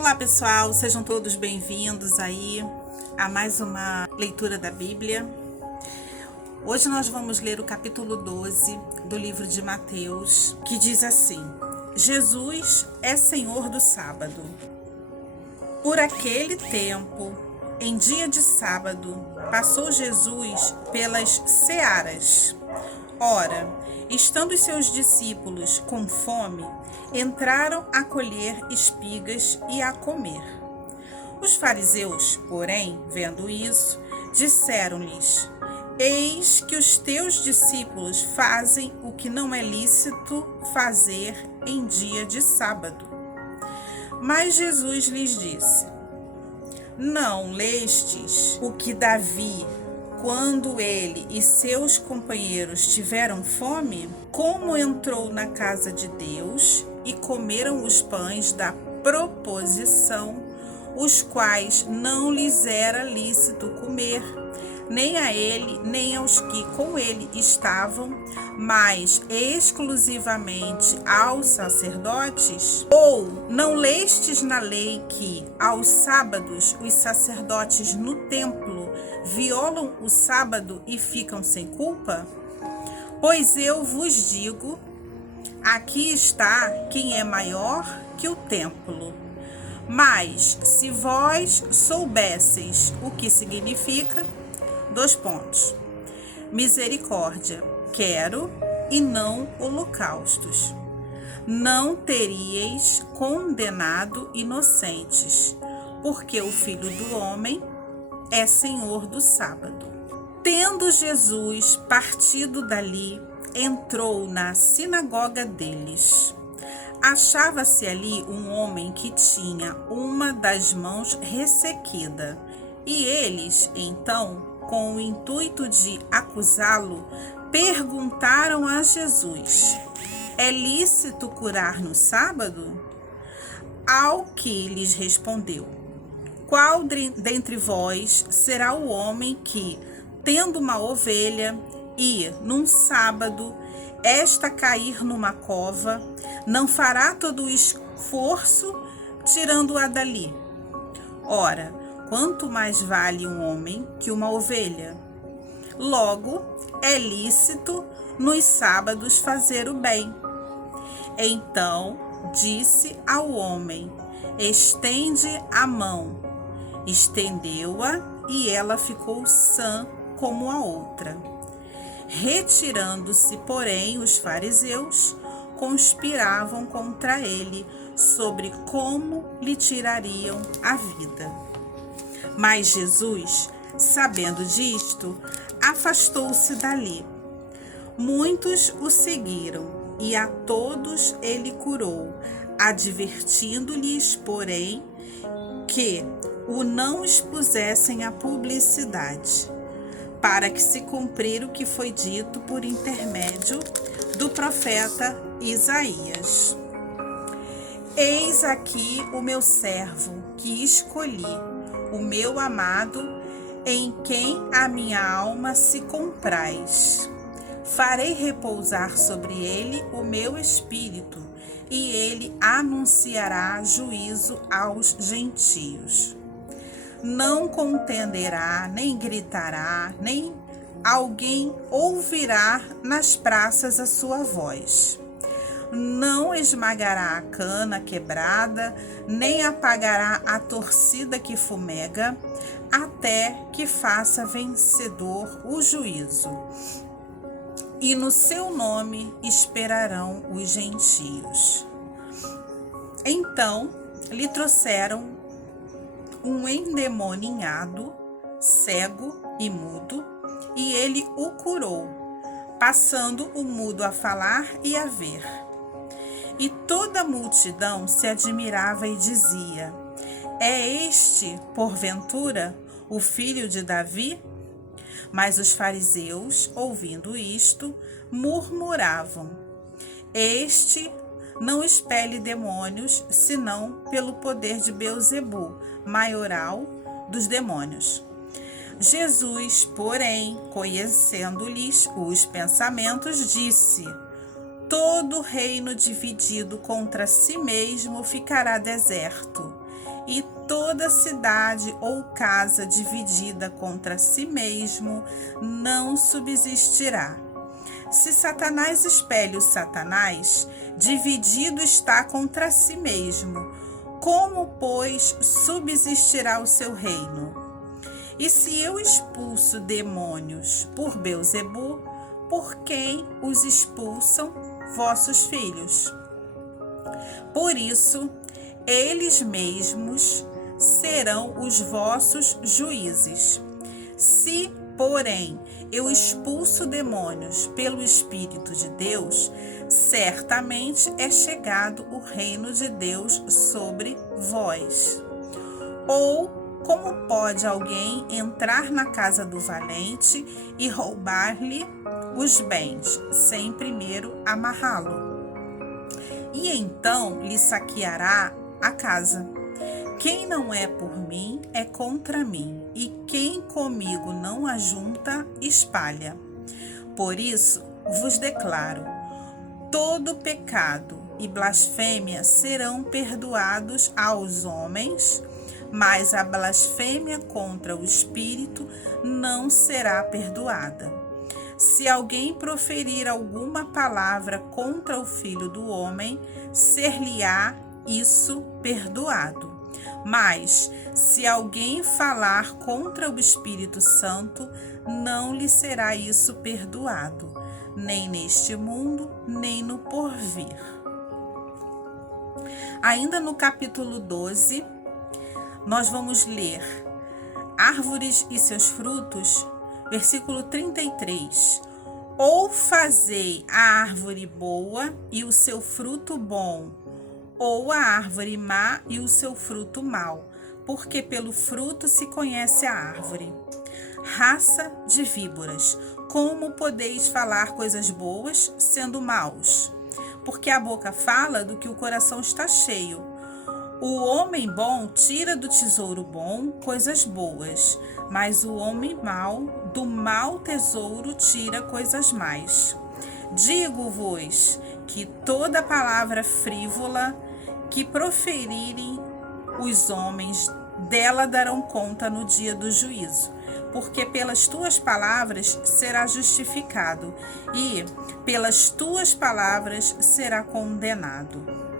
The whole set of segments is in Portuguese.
Olá pessoal, sejam todos bem-vindos aí a mais uma leitura da Bíblia. Hoje nós vamos ler o capítulo 12 do livro de Mateus, que diz assim: Jesus é Senhor do sábado. Por aquele tempo, em dia de sábado, passou Jesus pelas searas. Ora, estando os seus discípulos com fome, entraram a colher espigas e a comer. Os fariseus, porém, vendo isso, disseram-lhes: Eis que os teus discípulos fazem o que não é lícito fazer em dia de sábado. Mas Jesus lhes disse: Não lestes o que Davi, quando ele e seus companheiros tiveram fome, como entrou na casa de Deus e comeram os pães da proposição, os quais não lhes era lícito comer, nem a ele, nem aos que com ele estavam, mas exclusivamente aos sacerdotes? Ou não lestes na lei que, aos sábados, os sacerdotes no templo violam o sábado e ficam sem culpa? Pois eu vos digo, aqui está quem é maior que o templo. Mas, se vós soubesseis o que significa, misericórdia, quero, e não holocaustos, não teríeis condenado inocentes, porque o Filho do Homem é Senhor do sábado. Tendo Jesus partido dali, entrou na sinagoga deles. Achava-se ali um homem que tinha uma das mãos ressequida, e eles, então, com o intuito de acusá-lo, perguntaram a Jesus: É lícito curar no sábado? Ao que lhes respondeu: Qual dentre vós será o homem que, tendo uma ovelha, e, num sábado, esta cair numa cova, não fará todo o esforço tirando-a dali? Ora, quanto mais vale um homem que uma ovelha? Logo, é lícito nos sábados fazer o bem. Então disse ao homem: Estende a mão. Estendeu-a, e ela ficou sã como a outra. Retirando-se, porém, os fariseus conspiravam contra ele sobre como lhe tirariam a vida. Mas Jesus, sabendo disto, afastou-se dali. Muitos o seguiram, e a todos ele curou, advertindo-lhes, porém, que o não expusessem à publicidade, para que se cumprir o que foi dito por intermédio do profeta Isaías: Eis aqui o meu servo que escolhi, o meu amado, em quem a minha alma se compraz. Farei repousar sobre ele o meu espírito, e ele anunciará juízo aos gentios. Não contenderá, nem gritará, nem alguém ouvirá nas praças a sua voz. Não esmagará a cana quebrada, nem apagará a torcida que fumega, até que faça vencedor o juízo. E no seu nome esperarão os gentios. Então lhe trouxeram um endemoniado, cego e mudo, e ele o curou, passando o mudo a falar e a ver. E toda a multidão se admirava e dizia: É este, porventura, o filho de Davi? Mas os fariseus, ouvindo isto, murmuravam: Este não expele demônios, senão pelo poder de Beelzebu, maioral dos demônios. Jesus, porém, conhecendo-lhes os pensamentos, disse: Todo reino dividido contra si mesmo ficará deserto, e toda cidade ou casa dividida contra si mesmo não subsistirá. Se Satanás espelha o Satanás, dividido está contra si mesmo. Como, pois, subsistirá o seu reino? E se eu expulso demônios por Beelzebu, por quem os expulsam vossos filhos? Por isso, eles mesmos serão os vossos juízes. Se, porém, eu expulso demônios pelo Espírito de Deus, certamente é chegado o reino de Deus sobre vós. Ou como pode alguém entrar na casa do valente e roubar-lhe os bens, sem primeiro amarrá-lo? E então lhe saqueará a casa. Quem não é por mim é contra mim, e quem comigo não ajunta, espalha. Por isso vos declaro: todo pecado e blasfêmia serão perdoados aos homens, mas a blasfêmia contra o Espírito não será perdoada. Se alguém proferir alguma palavra contra o Filho do Homem, ser-lhe-á isso perdoado. Mas, se alguém falar contra o Espírito Santo, não lhe será isso perdoado, nem neste mundo, nem no porvir. Ainda no capítulo 12, nós vamos ler Árvores e seus frutos, versículo 33. Ou fazei a árvore boa e o seu fruto bom, ou a árvore má e o seu fruto mau, porque pelo fruto se conhece a árvore. Raça de víboras, como podeis falar coisas boas sendo maus? Porque a boca fala do que o coração está cheio. O homem bom tira do tesouro bom coisas boas, mas o homem mau do mau tesouro tira coisas más. Digo-vos que toda palavra frívola que proferirem os homens, dela darão conta no dia do juízo. Porque pelas tuas palavras será justificado, e pelas tuas palavras será condenado.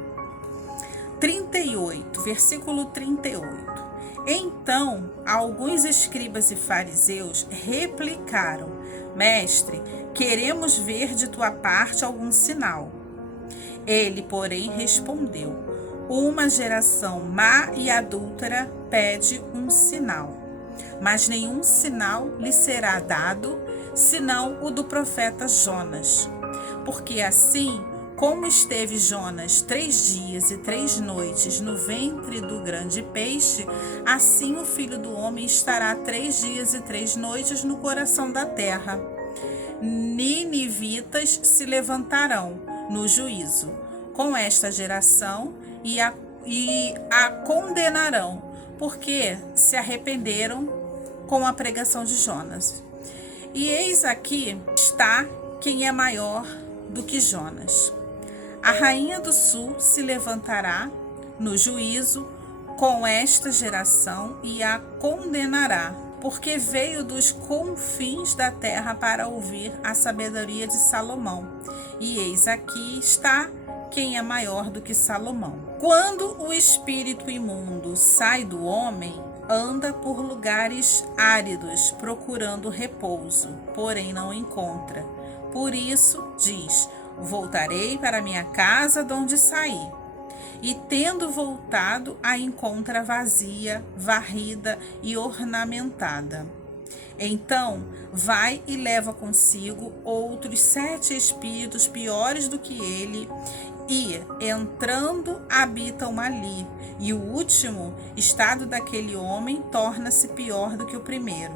38, versículo 38. Então, alguns escribas e fariseus replicaram: Mestre, queremos ver de tua parte algum sinal. Ele, porém, respondeu: Uma geração má e adúltera pede um sinal, mas nenhum sinal lhe será dado, senão o do profeta Jonas. Porque assim como esteve Jonas 3 dias e 3 noites no ventre do grande peixe, assim o Filho do Homem estará 3 dias e 3 noites no coração da terra. Ninivitas se levantarão no juízo com esta geração e a condenarão, porque se arrependeram com a pregação de Jonas. E eis aqui está quem é maior do que Jonas. A rainha do sul se levantará no juízo com esta geração e a condenará, porque veio dos confins da terra para ouvir a sabedoria de Salomão. E eis aqui está quem é maior do que Salomão. Quando o espírito imundo sai do homem, anda por lugares áridos, procurando repouso, porém não encontra. Por isso diz: voltarei para minha casa de onde saí. E tendo voltado, a encontra vazia, varrida e ornamentada. Então vai e leva consigo outros 7 espíritos piores do que ele, e, entrando, habitam ali. E o último estado daquele homem torna-se pior do que o primeiro.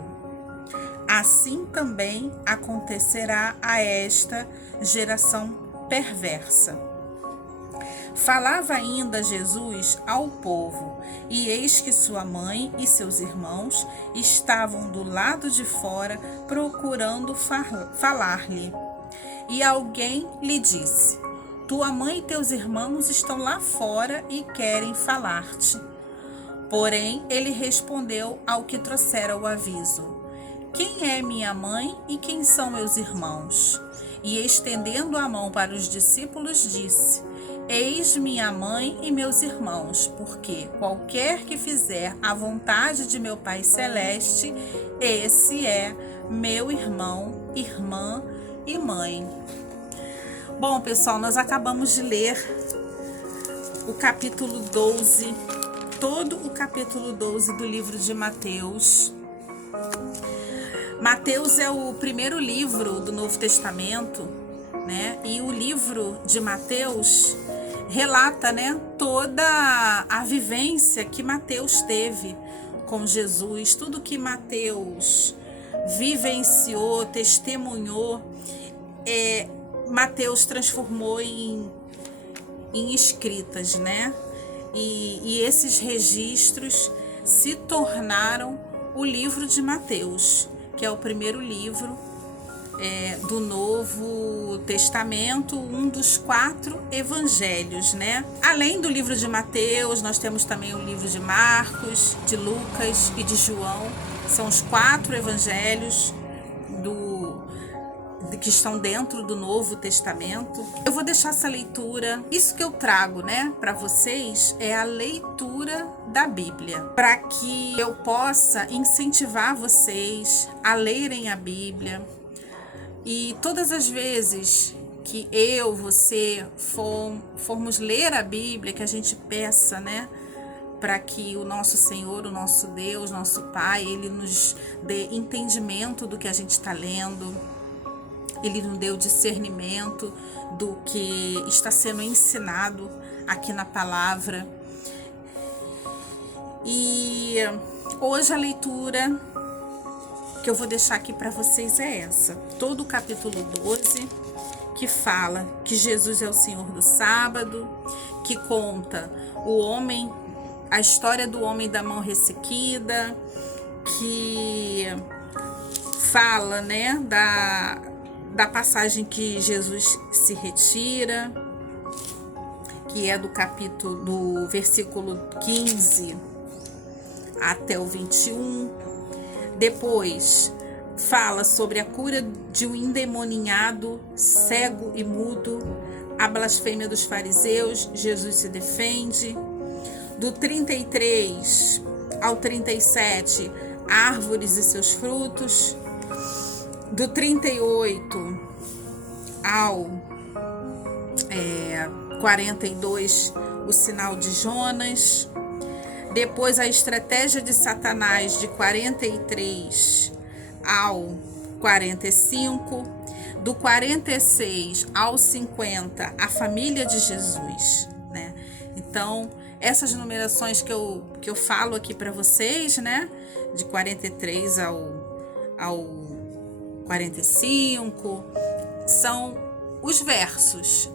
Assim também acontecerá a esta geração perversa. Falava ainda Jesus ao povo, e eis que sua mãe e seus irmãos estavam do lado de fora procurando falar-lhe. E alguém lhe disse: tua mãe e teus irmãos estão lá fora e querem falar-te. Porém, ele respondeu ao que trouxera o aviso: Quem é minha mãe e quem são meus irmãos? E estendendo a mão para os discípulos, disse: Eis minha mãe e meus irmãos, porque qualquer que fizer a vontade de meu Pai Celeste, esse é meu irmão, irmã e mãe. Bom, pessoal, nós acabamos de ler o capítulo 12, todo o capítulo 12 do livro de Mateus. Mateus é o primeiro livro do Novo Testamento, né? E o livro de Mateus relata, né, toda a vivência que Mateus teve com Jesus, tudo que Mateus vivenciou, testemunhou, Mateus transformou em escritas, né? E esses registros se tornaram o livro de Mateus, que é o primeiro livro do Novo Testamento, um dos 4 evangelhos, né? Além do livro de Mateus, nós temos também o livro de Marcos, de Lucas e de João. São os 4 evangelhos que estão dentro do Novo Testamento. Eu vou deixar essa leitura, isso que eu trago, né, para vocês é a leitura da Bíblia, para que eu possa incentivar vocês a lerem a Bíblia. E todas as vezes que você formos ler a Bíblia, que a gente peça, né, para que o nosso Senhor, o nosso Deus, nosso Pai, Ele nos dê entendimento do que a gente está lendo, Ele nos dê o discernimento do que está sendo ensinado aqui na palavra. E hoje a leitura que eu vou deixar aqui para vocês é essa. Todo o capítulo 12, que fala que Jesus é o Senhor do sábado, que conta a história do homem da mão ressequida, que fala, né, da passagem que Jesus se retira, que é do versículo 15 até o 21. Depois fala sobre a cura de um endemoniado, cego e mudo, a blasfêmia dos fariseus, Jesus se defende. Do 33 ao 37, árvores e seus frutos. Do 38 ao 42, o sinal de Jonas. Depois a estratégia de Satanás, de 43 ao 45. Do 46 ao 50, a família de Jesus, né? Então, essas numerações que eu falo aqui para vocês, né? De 43 ao 45, são os versos,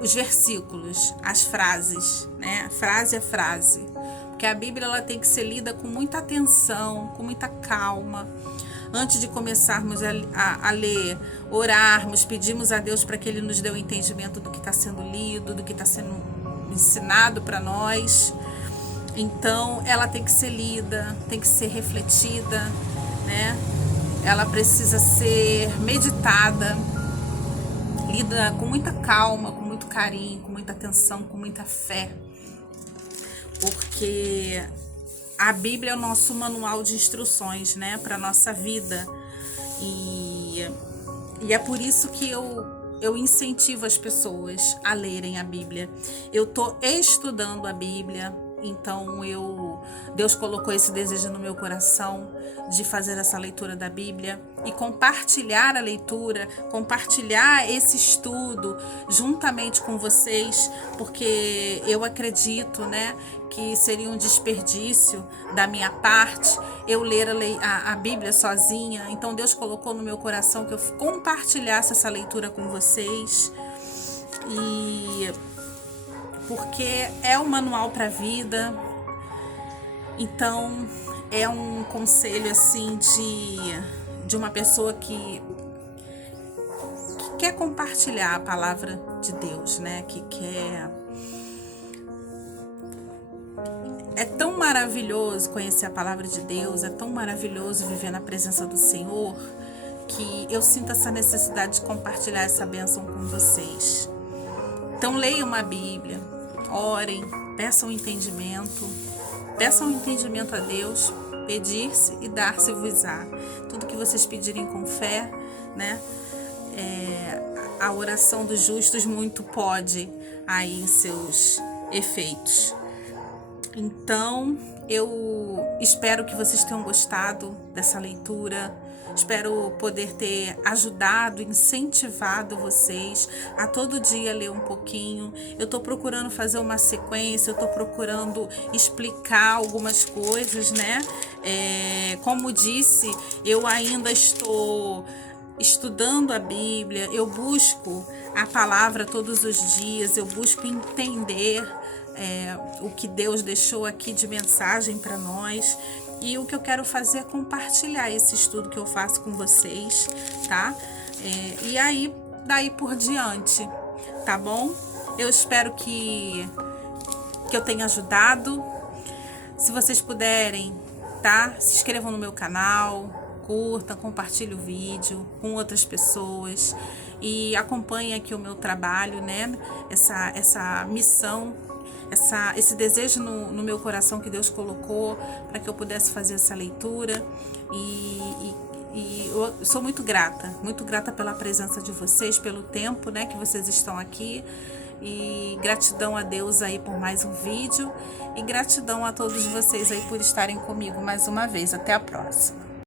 os versículos, as frases, né? Frase a frase. Porque a Bíblia ela tem que ser lida com muita atenção, com muita calma. Antes de começarmos a ler, orarmos, pedimos a Deus para que Ele nos dê o entendimento do que está sendo lido, do que está sendo ensinado para nós. Então, ela tem que ser lida, tem que ser refletida, né? Ela precisa ser meditada, lida com muita calma, com muito carinho, com muita atenção, com muita fé. Porque a Bíblia é o nosso manual de instruções, né, para a nossa vida. E é por isso que eu incentivo as pessoas a lerem a Bíblia. Eu estou estudando a Bíblia, então Deus colocou esse desejo no meu coração de fazer essa leitura da Bíblia e compartilhar a leitura, compartilhar esse estudo juntamente com vocês, porque eu acredito, né, que seria um desperdício da minha parte eu ler a Bíblia sozinha. Então Deus colocou no meu coração que eu compartilhasse essa leitura com vocês, e porque é um manual para a vida. Então é um conselho assim de uma pessoa que quer compartilhar a palavra de Deus, né? Que quer É tão maravilhoso conhecer a palavra de Deus, é tão maravilhoso viver na presença do Senhor, que eu sinto essa necessidade de compartilhar essa bênção com vocês. Então leiam a Bíblia, orem, peçam entendimento a Deus, pedir-se e dar-se-vos-á. Tudo que vocês pedirem com fé, né? A oração dos justos muito pode aí em seus efeitos. Então, eu espero que vocês tenham gostado dessa leitura. Espero poder ter ajudado, incentivado vocês a todo dia ler um pouquinho. Eu estou procurando fazer uma sequência, eu estou procurando explicar algumas coisas, né? Como disse, eu ainda estou estudando a Bíblia, eu busco a palavra todos os dias, eu busco entender o que Deus deixou aqui de mensagem para nós. E o que eu quero fazer é compartilhar esse estudo que eu faço com vocês, tá? E aí, daí por diante, tá bom? Eu espero que eu tenha ajudado. Se vocês puderem, tá? Se inscrevam no meu canal, curtam, compartilhem o vídeo com outras pessoas e acompanhem aqui o meu trabalho, né? Essa missão, esse desejo no meu coração que Deus colocou para que eu pudesse fazer essa leitura e eu sou muito grata pela presença de vocês, pelo tempo, né, que vocês estão aqui, e gratidão a Deus aí por mais um vídeo e gratidão a todos vocês aí por estarem comigo mais uma vez. Até a próxima.